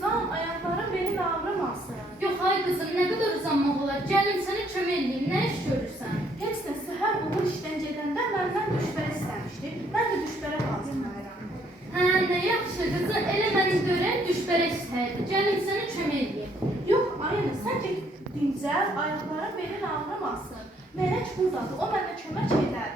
uzan, ayakların beni ağrımasın. Yox, ay qızım, nə qədər uzanmaq olar? Gəlim sənə kömək edeyim, nə iş görürsən? Heç nə, səhər olur işdən gedəndə məndən düşbərə istəmişdi. Mən də düşbərə hazırlayıram. Hə, nə yaxşı qızım, elə mənim görən düşbərə istəyirdi. Gəlim sənə kömək edeyim. Yox, ayını, sən get dincəl, ayaqların beni ağrımasın. Mələk buradadır, o mənə kömək edər.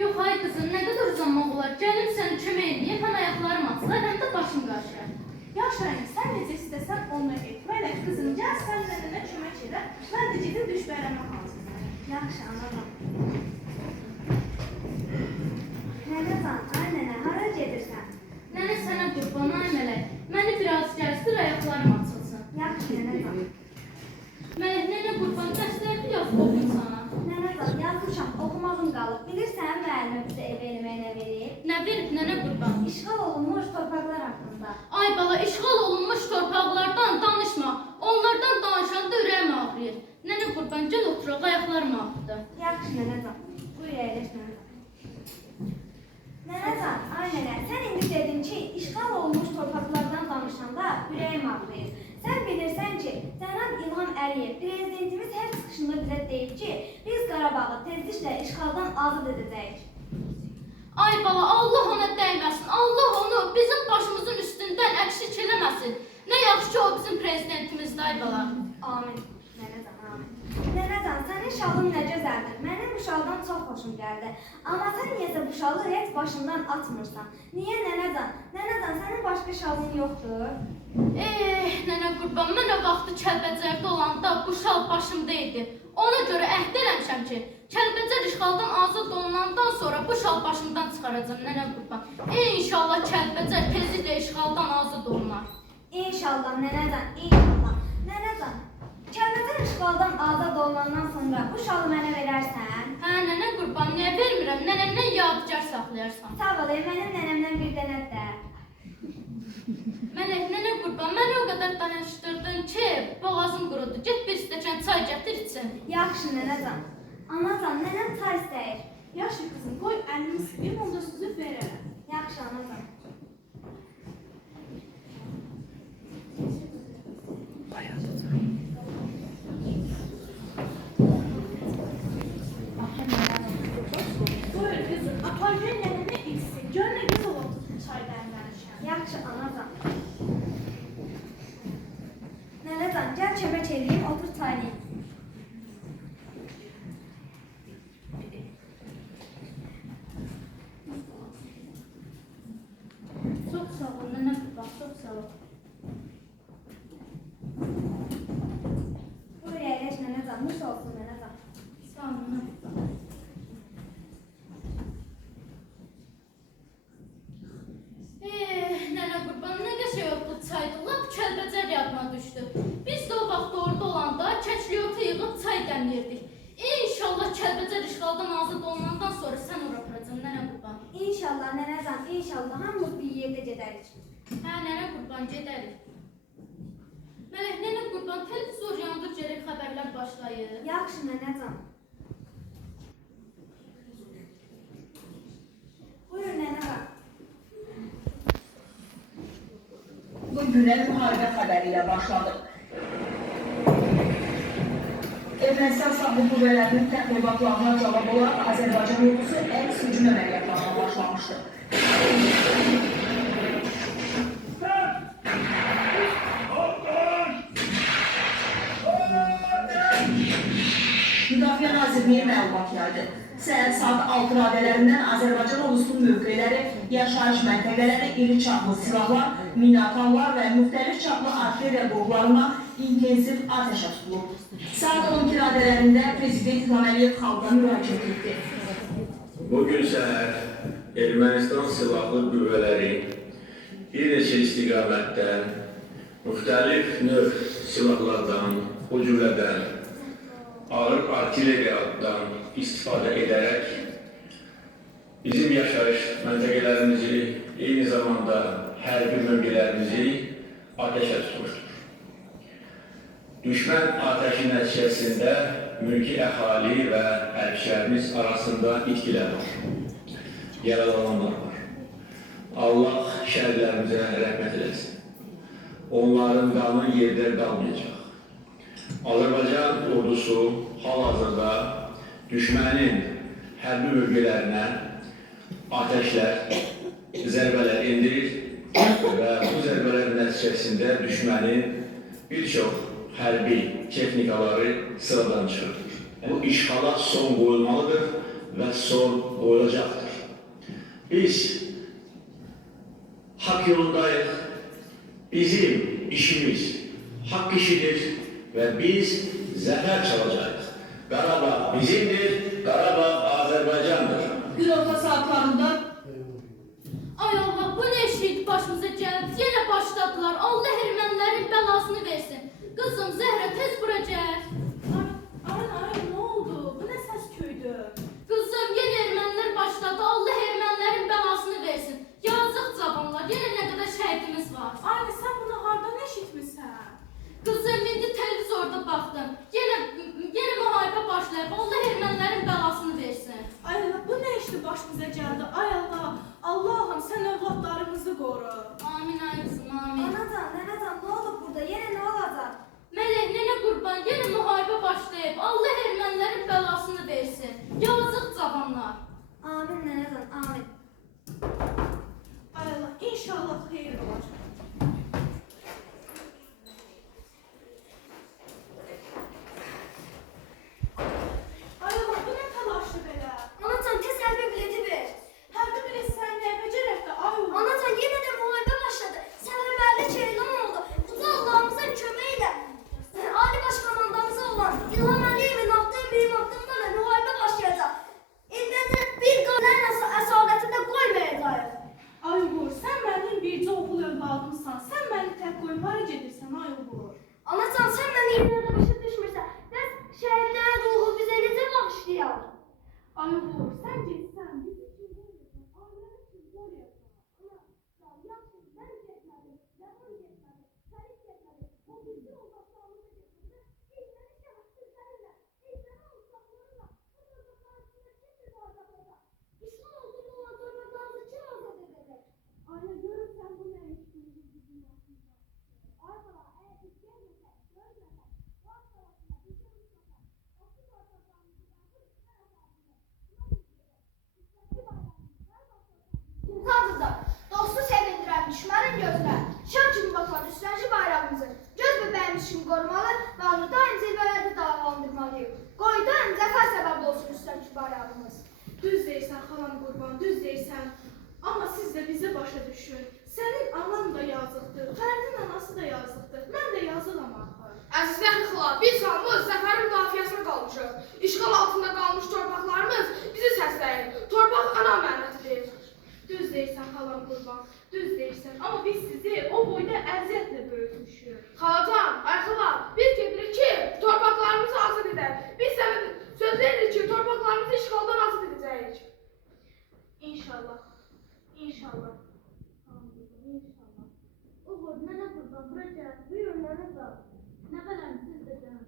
Yox, ay qızım, nə qədər uzanmaq olar? Gəlim sənə kömək edeyim, həm ayaqlarım açılar, həm də başım qarşılar. Yaxşı, ayını, sən necə istəsən onunla get. Mələk qızım, gəl sən nənənə kömək edər. Mən də gedim düşbərəmə hazırlayıram. Yaxşı, anadan. Nənəcan, ay nənə, hara gedirsən? Nənə sənə qurban, ay mələk. Məni biraz gəzdir, ayaqlarım açılsın. Yaxşı, nənəcan. Mələk, nənə qurban, dərslərdi yaz oxuyum sana. Nənəcan, yazmışam, oxumağım qalıb. Bilirsən, müəllimə bizə ev elməyə nə verib? Nə verib nənə qurban? İşğal olunmuş torpaqlar haqqında. Ay bala, işğal olunmuş torpaqlardan danışma. Onlardan danışanda ürəyim ağrıyır. Nənə qurban, gəl oturaq, ayaqlarım ağrıdı. Yaxşı, nənəcan. Buyur, əyləş, nənəcan. Nənəcan, ay nənə, sən indi dedin ki, işğal olunmuş torpaqlardan danışanda ürəyim ağrıyır. Sən bilirsən ki, cənab İlham Əliyev, prezidentimiz hər çıxışında bizə deyib ki, biz Qarabağı tezliklə işğaldan azad edəcəyik. Ay bala, Allah ona dəyməsin, Allah onu bizim başımızın üstündən əksik eləməsin. Nə yaxşı ki, o bizim prezidentimizdir, ay bala. Amin. Nənəcan, amin. Nənəcan, sənin şalın nə gözəldir. Mənim bu şaldan çox xoşum gəldi. Amma sən niyəsə bu şalı heç başından atmırsan. Niyə nənəcan? Nənəcan, sənin başqa şalın yoxdur? Nənə qurban, mən o vaxtı Kəlbəcərdə olanda bu şal başımda idi. Ona görə əhd eləmişəm ki, Kəlbəcər işğaldan azad olunandan sonra bu şal başımdan çıxaracam, nənə qurban. İnşallah Kəlbəcər tezliklə işğaldan azad olunar. İnşallah, nənəcan, inşallah. Nənəcan, Kəlbəcər işğaldan azad olunandan sonra bu şalı mənə verərsən? Hə, nənə qurban, niyə vermirəm? Nənəmdən yadigar saxlayarsan. Sağ ol, mənim nənəmdən bir dənə də. Mələk, nənə qurban, məni o qədər danışdırdın ki, boğazım qurudu. Get bir stəkan çay gətir için. Yaxşı, nənəcan. Anacan, nənəm çay istəyir. Yaxşı qızım, qoy əlimi sıxayım, onda süzüb verərəm. Yaxşı, anacan. Buyur qızım, aparcın nənənə içsin. Gör nə gözəl oldu bu çay dəmləmişəm. Yaxşı, anacan. Nənəcan, gəl kömək edeyim, otur çaylayım. Çox sağ ol, nənə qurban, çox sağ ol. Buyur, əyləş nənəcan, nuş olsun nənəcan. Sağ ol, nənə qurban. Nənə qurban, nə qəşəng oldu çaydı, lap Kəlbəcər yadıma düşdü. Biz də o vaxt orada olanda kəkliyotu yığıb çay dəmləyirdik. İnşallah Kəlbəcər işğaldan azad olunandan sonra sən ora aparacaqsan, nənə qurban. İnşallah nənəcan, inşallah hamımız bir yerdə gedərik. Hə, nənə qurban, gedərik. Mələk, nənə qurban, televizor yandır, gərək xəbərlər başlayır. Yaxşı nənəcan. Buyur nənəcan. Bu günə müharibə xəbəri ilə başladıq. Ermənistan silahlı qüvvələrinin təxribatlarına cavab olaraq Azərbaycan ordusu əks hücum əməliyyatlarına başlamışdır. Müdafiə Nazirliyi məlumat yaydı. Səhər saat 6 radələrindən Azərbaycan ordusunun mövqeləri, yaşayış məntəqələri, iri çaplı silahlar, minatanlar və müxtəlif çaplı artilleriya qurğularına intensiv atəşə tutulub. Saat 12 radələrində Prezident İlham Əliyev xalqa müraciət etdi. Bugün səhər Ermənistan silahlı qüvvələri bir neçə istiqamətdən, müxtəlif növ silahlardan, o cümlədən, ağır artilleriyadan istifadə edərək bizim yaşayış məntəqələrimizi, eyni zamanda hərbi mövqelərimizi ateşə tutmuşdur. Düşmən ateşi nəticəsində mülki əhali və hərbçilərimiz arasında itkilər var, yaralananlar var. Allah şəhidlərimizə rəhmət eləsin. onların qanı yerdə qalmayacaq. Azərbaycan ordusu hal-hazırda düşmənin hərbi bölgələrinə atəşlər, zərbələr endirir və bu zərbələr nəticəsində düşmənin bir çox hərbi texnikaları sıradan çıxırdır. Bu işğala son qoyulmalıdır və son qoyulacaqdır. Biz haqq yolundayıq, bizim işimiz haqq işidir və biz zəfər çalacağıq. Qarabağ bizimdir, Qarabağ Azərbaycandır. Günorta saatlarında Ay Allah, bu ne işiydi başımıza gəldi? Yenə başladılar. Allah ermənilərin bəlasını versin. Kızım Zəhra tez bura gəl. Ay, ne oldu? Bu ne ses köydü? Kızım yenə ermənilər başladı. Allah ermənilərin bəlasını versin. Yazıq cavanlar, yenə nə qədər şəhidimiz var. Anne sen bunu hardan eşitmişsən? Kızım indi televizorda baxdım. Yenə müharibə başlayıb. Allah ermənilərin bəlasını versin. Ay Allah, bu ne işti başımıza geldi? Ay Allah, Allah'ım sen evlatlarımızı koru. Amin ay kızım, amin. Anacan, nənəcan, nə olub burada? Yenə nə olacaq? Mələk nənə qurban, yenə müharibə başlayıb. Allah ermənilərin bəlasını versin. Yazıq cavanlar. Amin nənəcan, amin. Ay Allah, inşallah xeyir olur. Ay Allah, bu ne telaşlı belə? Anacan, tez hərbi bileti ver. Hərbi bilet sən nə becərək də, ay Allah. Anacan, yenə də müharibə başladı. Səfərbərlik elan oldu. Uca Allah'ımızın köməyi ilə Ali Baş Komandamıza olan İlham Əliyevin atdığı bir addımlarla müharibə başlayacaq. İlmənin bir qalanın əsarətində qoymayacaq. Ay Uğur, sən mənim bircə oğul övladımsan. Sən məni tək qoyub hara gedirsən, ay Uğur? Anacan, sən məni yerlərdə başa düşmürsən. Bəs şəhidlərin ruhu bizə necə bağışlayar? Ay Uğur, sən getsən, biz üçün qoruyacaq, ailəmi üçün qoruyacaq. Yaxşı, mən getmədim, Yaman getmədi, Fərid getmədi, o bizim yoldaşlarımızı getmədi. İlməni şəhədsizlərinlə, ilməni alçaqlarla, bu torpaqlar üstündə kim mübarizə olacaq? İşğal altında olan torpaqlarımızı kim azad edəcək? Ailə, görürsən bu nə işimiz bizim başımıza? Ay bala, əgər biz gelməsək, görməsək, bu az savaşında bizə uçmasaq, o torpaqlarımızı bırakır, işğal altında. Buna biz gedək, İslamcı bayrağımızı hər vaxt Sultanımıza, dostu sevindirən düşmənin gözünə, şan kimi batan üstənci bayrağımızı göz bəbəyimiz kimi qorumalı və onu daim zirvələrdə dalgalandırmalıyıq. Qoy daim zəfər səbəbi olsun üstənci bayrağımız. Düz deyirsən, xalam qurban, düz deyirsən. Amma siz də bizi başa düşün. Sənin anan da yazıqdır, Fərdin anası da yazıqdır. Mən də yazıqam axı. Əzizlər xala, biz hamımız zəfərin müdafiəsinə qalmışıq. İşğal altında qalmış torpaqlarımız bizi səsləyir. Torpaq ana əməniyyətidir. Düz deyirsən, xalam qurban, düz deyirsən. Amma biz sizi o boyda əziyyətlə böyütmüşük. Xalacan, ay xala, biz gedirik ki, torpaqlarımızı azad edək. Biz sənə söz veririk ki, torpaqlarımızı işğaldan azad edəcəyik. İnşallah, inşallah. Xalam qurban, inşallah. Uğur, nənə qurban, bura gəl. Buyurun, nənə qal. Nə bələm, siz də gəlin.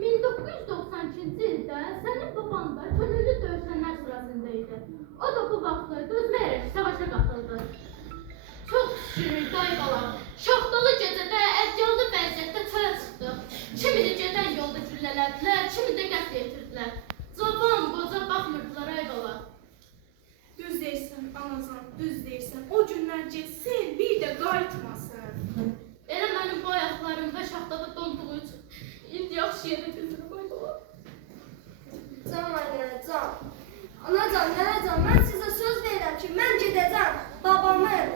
1992-ci ildə sənin baban da könüllü döyüşənlər sırasında idi. O da bu vaxtlar dözməyərək savaşa qatıldı. Çox şükür, dayıqalar. Şaxtalı gecədə ədyallı vəziyyətdə çölə çıxdı. Kimi də gedən yolda güllələdilər, kimi də qətl yetirdilər. Cavan, qoca baxmırdılar, ayqalar. Düz deyirsən, anacan, düz deyirsən. O günlər getsin, bir də qayıtmasın. Elə mənim bu ayaqlarımda şaxtada donduğu üçün indi yaxşı yerə güldürüb ayqalar. Can anne, can. Anacan, nənəcan, mən sizə söz verirəm ki, mən gedəcəm babamın,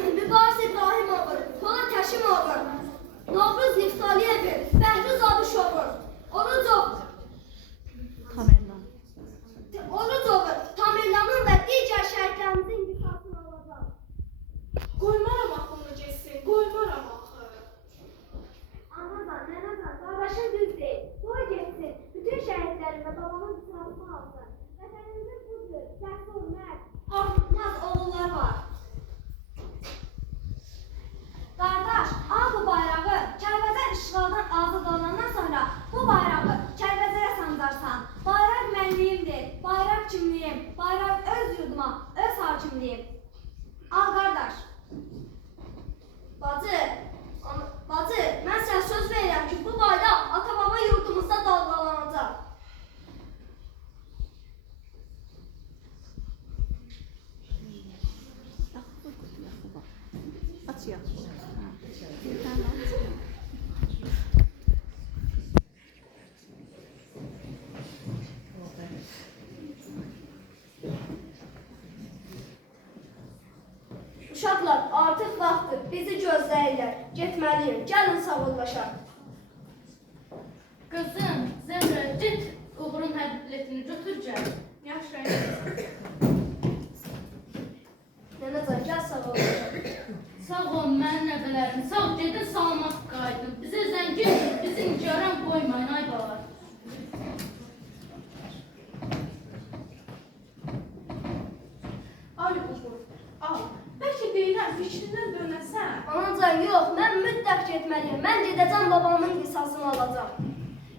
Mübaris İbrahimovun, Polat Həşimovun, Novruz Niftaliyevin, Bəhruz Abışovun, Orucovun, Tamerlanın və digər şəhidlərimizin inqisasını alacaq. Qoymaram axını getsin, qoymaram axı. Anacan, nənəcan, qardaşın düz deyil. Qoy getsin, bütün şəhidlərin və babamın inqisasını alsın. Vətənimizin bu cür, cəsur, mərd, qorxmaz oğulları var. Qardaş, al bu bayrağı, Kəlbəcər işğaldan azad olandan sonra bu bayrağı Kəlbəcərə sancarsan. Bayraq mənliyimdir, bayraq kimliyim, bayraq öz yurduma, öz hakimliyim. Al qardaş. vaxtdır, bizi gözləyirlər. Getməliyim, gəlin sağollaşaq. Qızım, Zəmrə, get uğurun hədbiletini götür gəl. Yaxşı, əyləşək. Nənəcan, gəl sağollaşaq. Sağ ol mənim nəvələrim, sağ ol, gedin salamat qaydın. Bizə zəng edin, bizi nigaran qoymayın, ay balar. Ay Uğur, al. Bəlkə deyirəm, fikrindən dönəsən. Anacan, yox, mən mütləq getməliyim. Mən gedəcəm, babamın qisasını alacağım.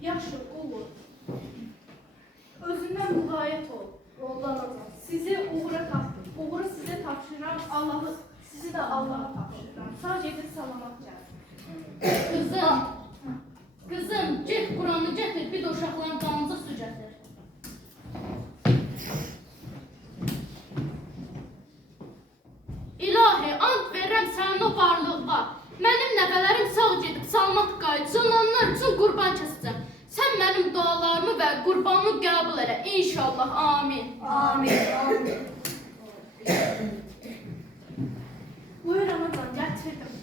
Yaxşı, Uğur. Özündən müğayət ol. Oldu anacan. Sizi Uğur'u sizə tapşıram, Allah'ı, sizi də Allah'a tapşıram. Sağ gedin, salamat gəl. Qızım, get Quranı gətir, bir də uşaqların qanınıza su gətir. İlahi, ant verirəm sənin o varlığa. Mənim nəvələrim sağ gedib salamat qayıtsın, onlar üçün qurban kəsəcəm. Sən mənim dualarımı və qurbanımı qəbul elə, inşallah, amin. Amin, amin. Buyur anacan, gətirdim.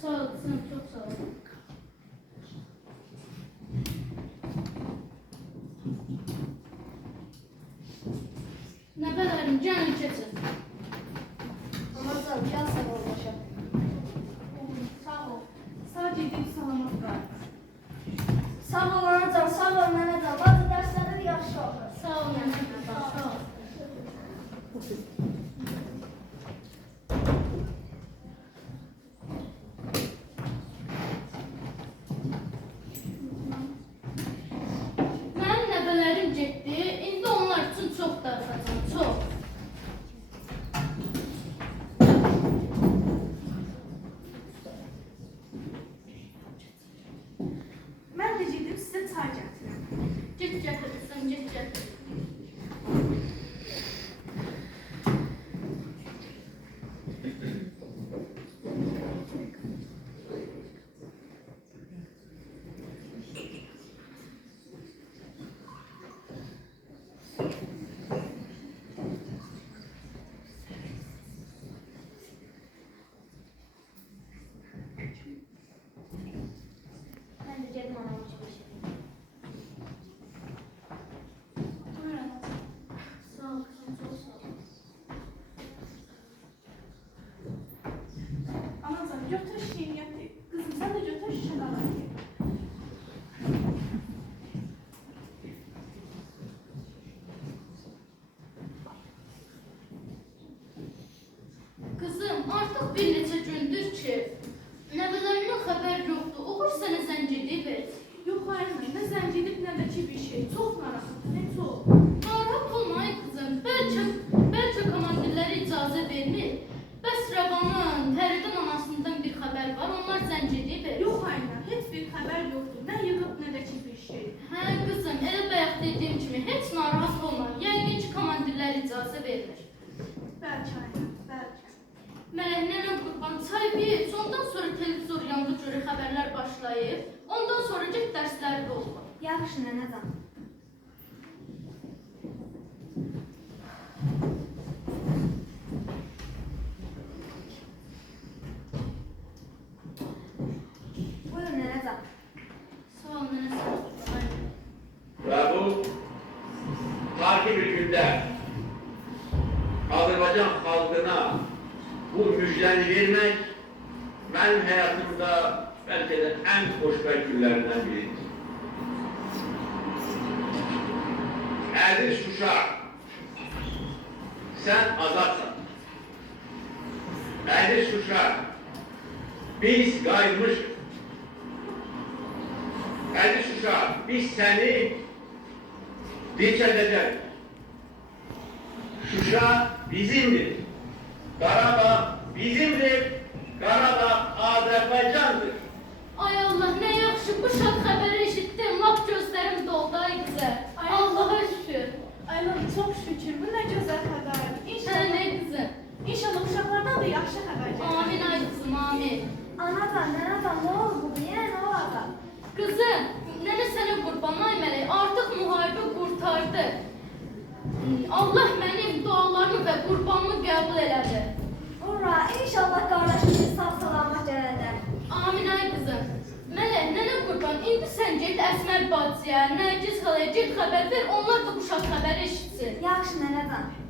Sağ ol, qızım, çox sağ ol. Nəvələrim, gəlin keçin. Anacan, gəl sağollaşaq. Uğur, sağ ol. Sağ gedin, salamat qayıt. Sağ ol anacan, sağ ol nənəcan. Bazı dərsləri yaxşı oxu. Sağ ol, nənə, sağ ol. Mənim nəvələrim getdi, indi onlar üçün çox darıxacam, çox. Mən də gedib sizə çay gətirirəm. Get gətir, qızım, get gətir. Mən də gedim anamı çalışayım. Buyur anacan. Sağ ol, qızım, çox sağ ol. Anacan, götür şişeyi gətir. Qızım, sən də götür şişe qalanı. Qızım, artıq bir neçə gündür ki, nəvələrimdən xəbər yoxdur. Uğur sənə zəng edib. Yox, ayırmayın. Nə zəng edib, nə də ki bir şey. Çox narahatım, heç çox. Narahat olmayın qızım. Bəlkə komandirləri icazə vermir. Bəs Rəvanın, Fəridin anasından bir xəbər var. Onlar zəng edib. Yox, ayırmayın. Heç bir xəbər yoxdur. Nə yığıb, nə də ki bir şey. Hə qızım, elə bayaq dediyim kimi heç narahat olmayın. Yəqin ki komandirlər icazə vermir. Bəlkə ayırmayın, bəlkə. Mələklərlə qurban çay bir, ondan sonra televizor yanında görə xəbərlər başlayıb. Ondan sonra get dərsləri də olur. Yaxşı nənəcan. Buyurun nənəcan. Sağ ol nənə, sağ ol. Ve bu tarihi bir günde Azerbaycan halkına bu müjdeni vermek benim hayatımda belki de en hoşgörü günlerinden biridir. Aziz Şuşa, sen azatsan. Aziz Şuşa, biz gayrılmışız. Aziz Şuşa, biz seni dinçedeceğiz. Şuşa bizimdir. Qarabağ bizimdir. Qarabağ Azərbaycandır. Ay Allah, nə yaxşı bu şad xəbəri eşitdim. Lap gözlərim doldu ay qızı. Ay Allaha şükür. Aylan, çox şükür. Bu nə gözəl xəbərdir. Hə, İnşallah, nə qızım? inşallah uşaqlardan da yaxşı xəbər gəlir. Amin ay qızım, amin. Anacan, nənəcan, nə oldu? Yenə nə olacaq? Qızım, nənə sənə qurban ay mələk, artıq müharibə qurtardı. Allah mənim dualarımı və qurbanımı qəbul elədi. Ura, inşallah qardaşımız sağ Nurcan, indi sən get Əsmər bacıya, Nərgiz xalaya get xəbər ver, onlar da bu uşaq xəbəri eşitsin. Yaxşı nənəcan.